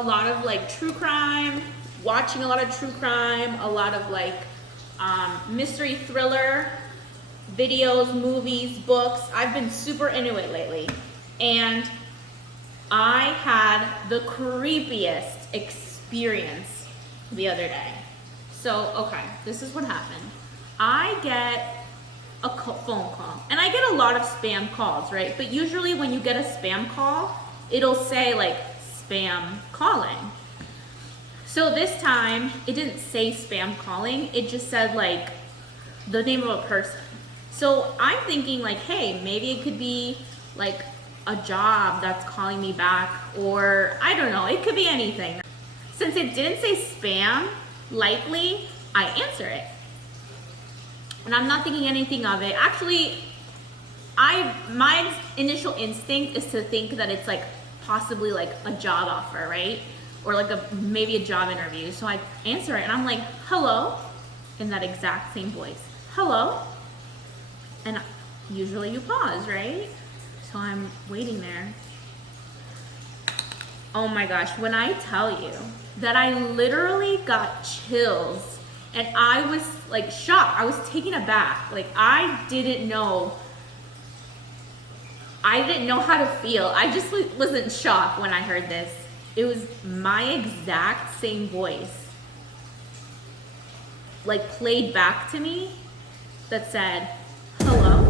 lot of like true crime, watching a lot of true crime, a lot of like mystery thriller videos, movies, books. I've been super into it lately. And I had the creepiest experience the other day. So, okay, this is what happened. I get a phone call, and I get a lot of spam calls, right? But usually when you get a spam call, it'll say like spam calling. So this time it didn't say spam calling, it just said like the name of a person. So I'm thinking like, hey, maybe it could be like a job that's calling me back, or I don't know, it could be anything. Since it didn't say spam, likely I answer it. And I'm not thinking anything of it. Actually, my initial instinct is to think that it's like possibly like a job offer, right? Or like maybe a job interview. So I answer it and I'm like, hello, in that exact same voice. Hello. And usually you pause, right? So I'm waiting there. Oh my gosh, when I tell you that I literally got chills and I was like shocked, I was taken aback. Like I didn't know how to feel. I just was in shock when I heard this. It was my exact same voice, like played back to me, that said, hello.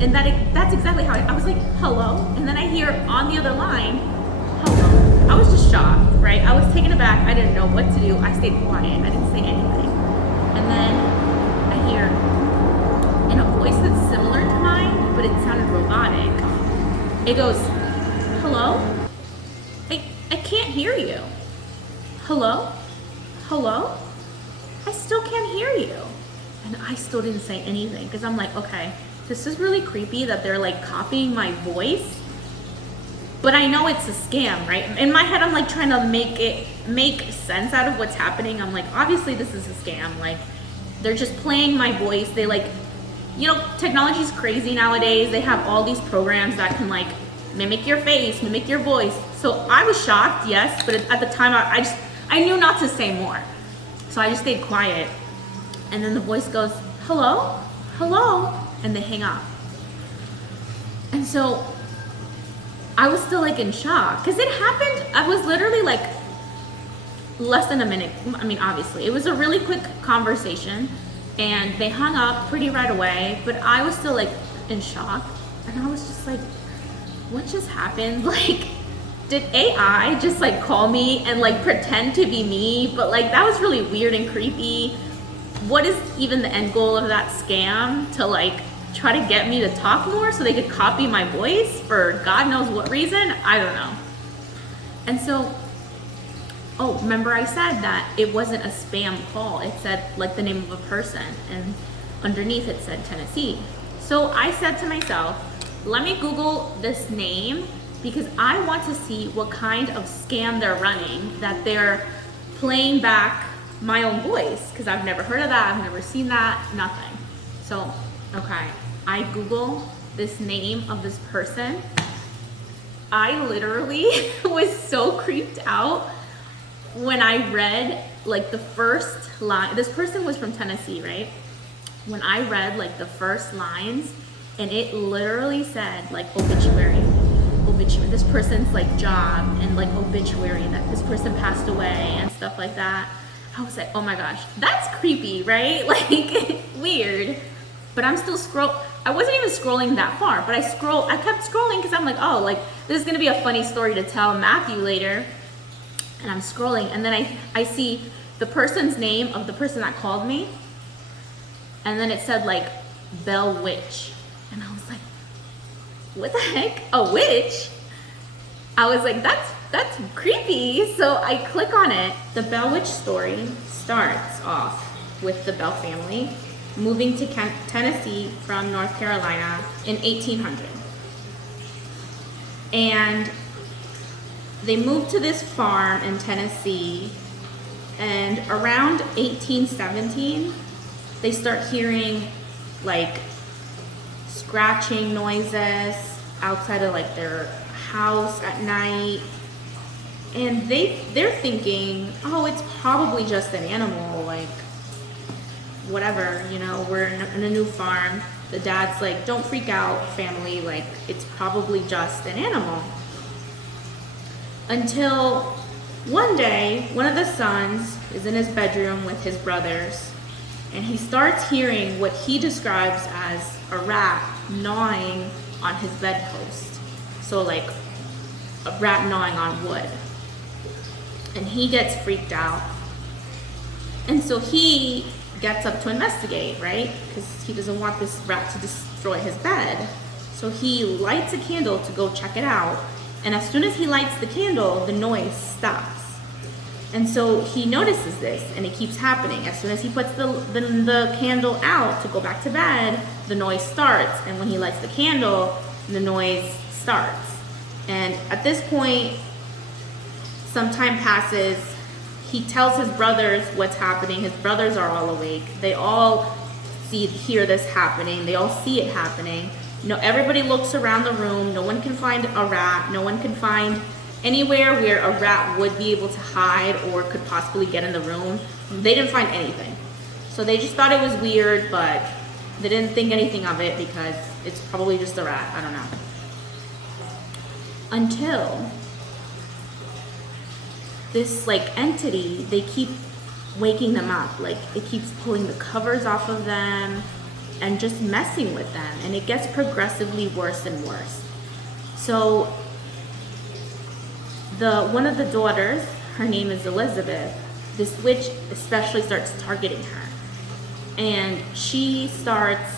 And that's exactly how I was like, hello. And then I hear on the other line, hello. I was just shocked, right? I was taken aback. I didn't know what to do. I stayed quiet. I didn't say anything. And then I hear, in a voice that's similar to mine, but it sounded robotic, it goes, hello? I can't hear you. Hello? Hello? I still can't hear you. And I still didn't say anything because I'm like, okay, this is really creepy that they're like copying my voice, but I know it's a scam, right? In my head, I'm like trying to make sense out of what's happening. I'm like, obviously this is a scam. Like they're just playing my voice. They like, you know, technology's crazy nowadays. They have all these programs that can like mimic your face, mimic your voice. So I was shocked, yes, but at the time I knew not to say more. So I just stayed quiet. And then the voice goes, hello, hello, and they hang up. And so I was still like in shock because it happened. I was literally like less than a minute. I mean, obviously it was a really quick conversation and they hung up pretty right away, but I was still like in shock. And I was just like, what just happened? Like, did AI just like call me and like pretend to be me? But like, that was really weird and creepy. What is even the end goal of that scam? To like try to get me to talk more so they could copy my voice for God knows what reason? I don't know. And so, oh, remember I said that it wasn't a spam call. It said like the name of a person and underneath it said Tennessee. So I said to myself, let me Google this name because I want to see what kind of scam they're running, that they're playing back my own voice, because I've never heard of that, I've never seen that, nothing. So, okay, I Google this name of this person. I literally was so creeped out when I read like the first line. This person was from Tennessee, right? When I read like the first lines, and it literally said like obituary, this person's like job, and like obituary that this person passed away and stuff like that. I was like, oh my gosh, that's creepy, right? Like weird. But I'm still I wasn't even scrolling that far, but I kept scrolling because I'm like, oh, like this is gonna be a funny story to tell Matthew later. And I'm scrolling, and then I see the person's name of the person that called me, and then it said like Bell Witch. And I was like, what the heck? A witch? I was like, that's creepy. So I click on it. The Bell Witch story starts off with the Bell family moving to Tennessee from North Carolina in 1800. And they moved to this farm in Tennessee, and around 1817, they start hearing like scratching noises outside of like their house at night. And they're thinking, oh, it's probably just an animal, like whatever, you know, we're in a new farm. The dad's like, don't freak out, family, like it's probably just an animal. Until one day, one of the sons is in his bedroom with his brothers, and he starts hearing what he describes as a rat gnawing on his bedpost. So like a rat gnawing on wood. And he gets freaked out. And so he gets up to investigate, right? Because he doesn't want this rat to destroy his bed. So he lights a candle to go check it out. And as soon as he lights the candle, the noise stops. And so he notices this, and it keeps happening. As soon as he puts the candle out to go back to bed, the noise starts. And when he lights the candle, the noise starts. And at this point, some time passes. He tells his brothers what's happening. His brothers are all awake. They all hear this happening. They all see it happening. No, everybody looks around the room. No one can find a rat. No one can find anywhere where a rat would be able to hide or could possibly get in the room. They didn't find anything. So they just thought it was weird, but they didn't think anything of it because it's probably just a rat. I don't know. Until this like entity, they keep waking them up. Like it keeps pulling the covers off of them and just messing with them, and it gets progressively worse and worse. So one of the daughters, her name is Elizabeth, this witch especially starts targeting her, and she starts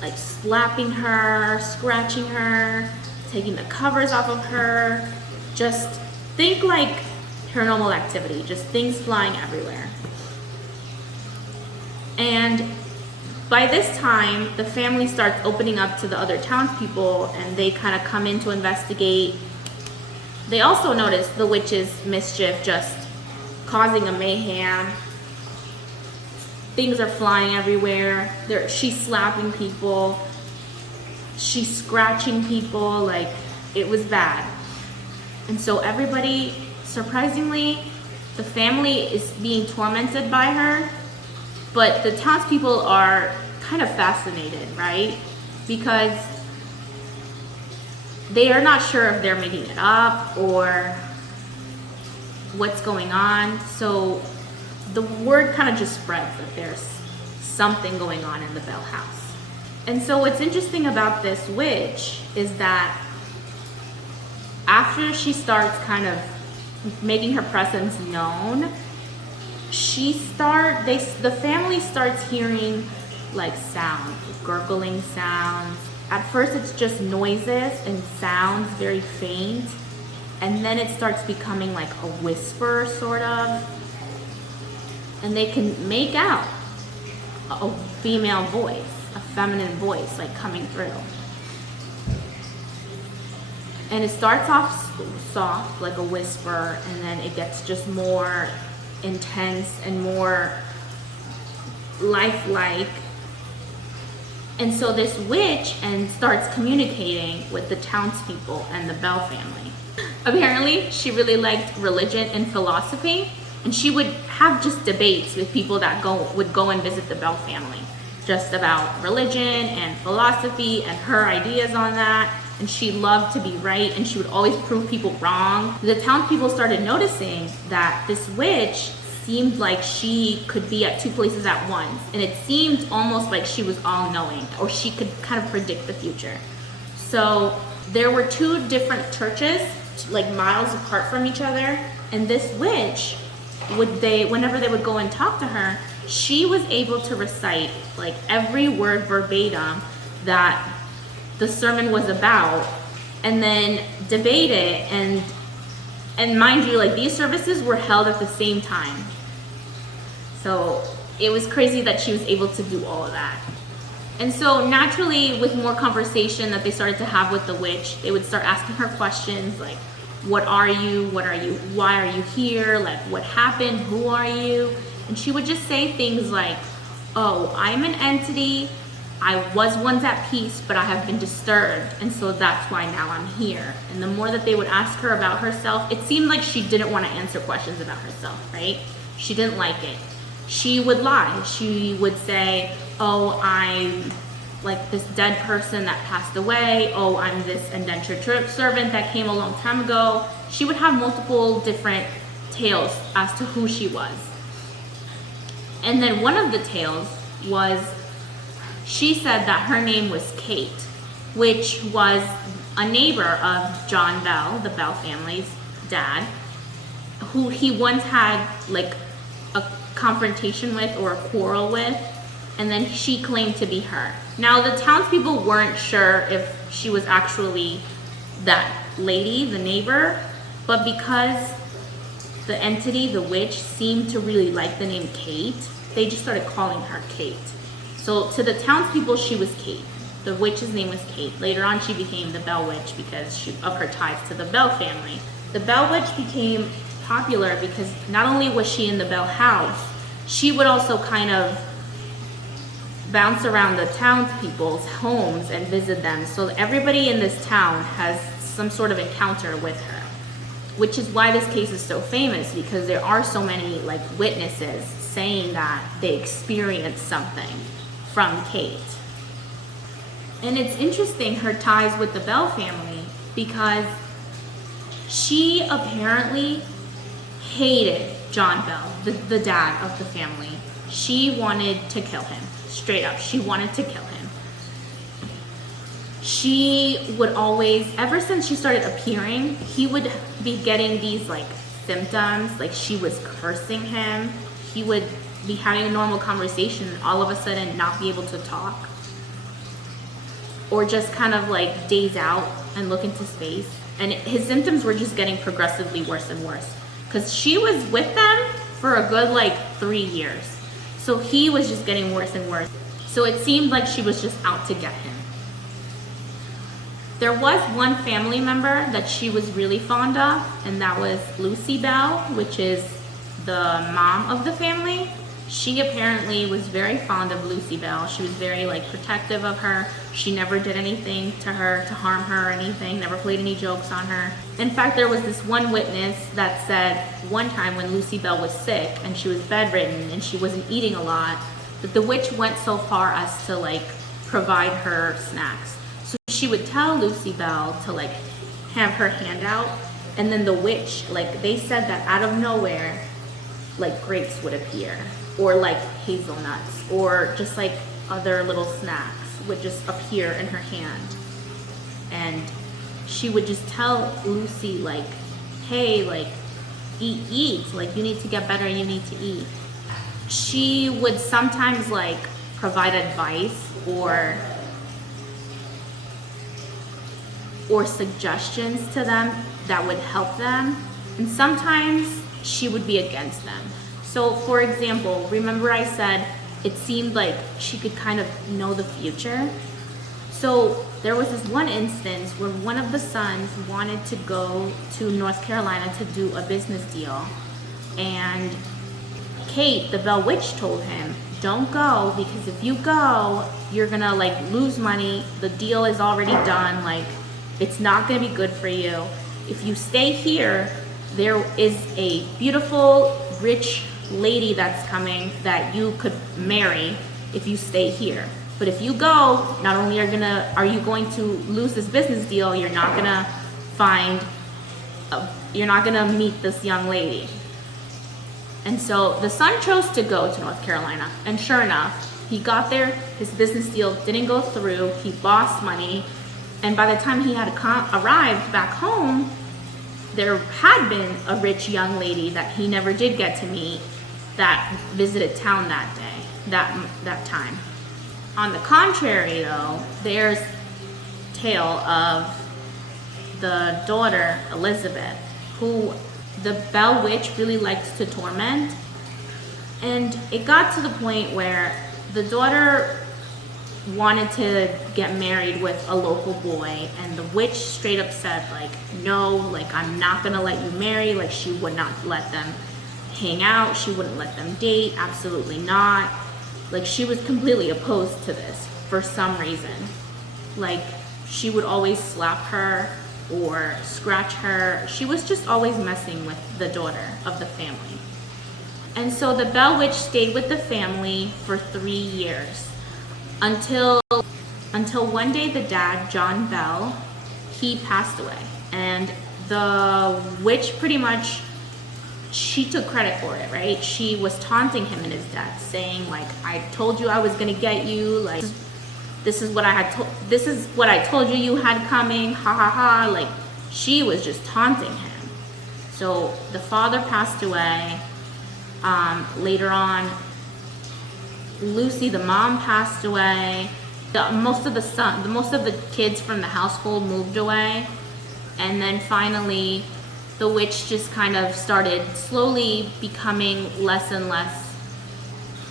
like slapping her, scratching her, taking the covers off of her. Just think like paranormal activity, just things flying everywhere. And by this time, the family starts opening up to the other townspeople, and they kind of come in to investigate. They also notice the witch's mischief just causing a mayhem. Things are flying everywhere. She's slapping people. She's scratching people. Like, it was bad. And so everybody, surprisingly, the family is being tormented by her, but the townspeople are kind of fascinated, right? Because they are not sure if they're making it up or what's going on. So the word kind of just spreads that there's something going on in the Bell house. And so what's interesting about this witch is that after she starts kind of making her presence known, the family starts hearing like sounds, gurgling sounds. At first it's just noises and sounds, very faint, and then it starts becoming like a whisper sort of, and they can make out a female voice, a feminine voice like coming through. And it starts off soft, like a whisper, and then it gets just more intense and more lifelike. And so this witch starts communicating with the townspeople and the Bell family. Apparently, she really liked religion and philosophy, and she would have just debates with people that would go and visit the Bell family, just about religion and philosophy and her ideas on that. And she loved to be right, and she would always prove people wrong. The townspeople started noticing that this witch seemed like she could be at two places at once, and it seemed almost like she was all-knowing, or she could kind of predict the future. So there were two different churches, like miles apart from each other, and this witch, whenever they would go and talk to her, she was able to recite like every word verbatim that the sermon was about, and then debate it, and mind you, like these services were held at the same time. So it was crazy that she was able to do all of that. And so naturally, with more conversation that they started to have with the witch, they would start asking her questions like, what are you? What are you? Why are you here? Like, what happened? Who are you? And she would just say things like, oh, I'm an entity I was once at peace, but I have been disturbed, and so that's why now I'm here. And the more that they would ask her about herself, it seemed like she didn't want to answer questions about herself, right? She didn't like it. She would lie. She would say, oh, I'm like this dead person that passed away. Oh, I'm this indentured servant that came a long time ago. She would have multiple different tales as to who she was. And then one of the tales was, she said that her name was Kate, which was a neighbor of John Bell, the Bell family's dad, who he once had like a confrontation with or a quarrel with, and then she claimed to be her. Now the townspeople weren't sure if she was actually that lady, the neighbor, but because the entity, the witch, seemed to really like the name Kate, they just started calling her Kate. So to the townspeople, she was Kate. The witch's name was Kate. Later on, she became the Bell Witch because of her ties to the Bell family. The Bell Witch became popular because not only was she in the Bell house, she would also kind of bounce around the townspeople's homes and visit them. So everybody in this town has some sort of encounter with her, which is why this case is so famous, because there are so many like witnesses saying that they experienced something from Kate. And it's interesting, her ties with the Bell family, because she apparently hated John Bell, the dad of the family. She wanted to kill him, straight up. She wanted to kill him. She would always, ever since she started appearing, he would be getting these like symptoms, like she was cursing him. He would be having a normal conversation and all of a sudden not be able to talk, or just kind of like daze out and look into space. And his symptoms were just getting progressively worse and worse, because she was with them for a good like 3 years. So he was just getting worse and worse. So it seemed like she was just out to get him. There was one family member that she was really fond of, and that was Lucy Bell, which is the mom of the family. She apparently was very fond of Lucy Bell. She was very like protective of her. She never did anything to her to harm her or anything, never played any jokes on her. In fact, there was this one witness that said one time when Lucy Bell was sick and she was bedridden and she wasn't eating a lot, that the witch went so far as to like provide her snacks. So she would tell Lucy Bell to like have her hand out, and then the witch, like they said that out of nowhere, like grapes would appear, or like hazelnuts, or just like other little snacks would just appear in her hand. And she would just tell Lucy like, hey, like eat, like you need to get better, you need to eat. She would sometimes like provide advice or suggestions to them that would help them, and sometimes she would be against them. So for example, remember I said it seemed like she could kind of know the future? So there was this one instance where one of the sons wanted to go to North Carolina to do a business deal, and Kate, the Bell Witch, told him, don't go, because if you go, you're gonna like lose money. The deal is already done, like it's not gonna be good for you. If you stay here, there is a beautiful, rich lady that's coming that you could marry if you stay here. But if you go, not only are you going to lose this business deal, you're not gonna meet this young lady. And so the son chose to go to North Carolina, and sure enough, he got there, his business deal didn't go through, he lost money, and by the time he had arrived back home, there had been a rich young lady that he never did get to meet that visited town that day, that time. On the contrary though, there's tale of the daughter, Elizabeth, who the Bell Witch really liked to torment. And it got to the point where the daughter wanted to get married with a local boy, and the witch straight up said like, no, like I'm not gonna let you marry. Like she would not let them hang out, she wouldn't let them date, absolutely not. Like she was completely opposed to this. for some reason. Like, she would always slap her or scratch her. She was just always messing with the daughter of the family. And so the Bell Witch stayed with the family for 3 years until one day the dad, John Bell, he passed away. And the witch pretty much, she took credit for it, right? She was taunting him in his death, saying like, I told you I was gonna get you, like, this is what I told you you had coming, ha ha ha. Like, she was just taunting him. So the father passed away. Later on, Lucy, the mom, passed away. Most of the kids from the household moved away. And then finally, the witch just kind of started slowly becoming less and less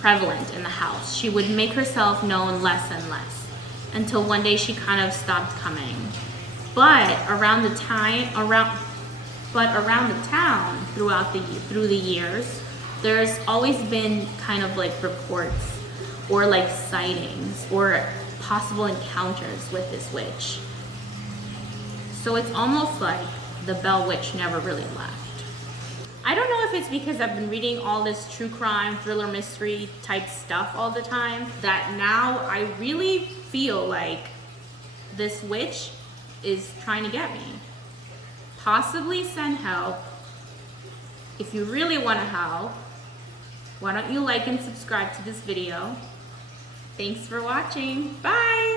prevalent in the house. She would make herself known less and less until one day she kind of stopped coming. But around the town, through the years, there's always been kind of like reports or like sightings or possible encounters with this witch. So it's almost like the Bell Witch never really left. I don't know if it's because I've been reading all this true crime, thriller, mystery type stuff all the time, that now I really feel like this witch is trying to get me. Possibly send help. If you really want to help, why don't you like and subscribe to this video? Thanks for watching. Bye!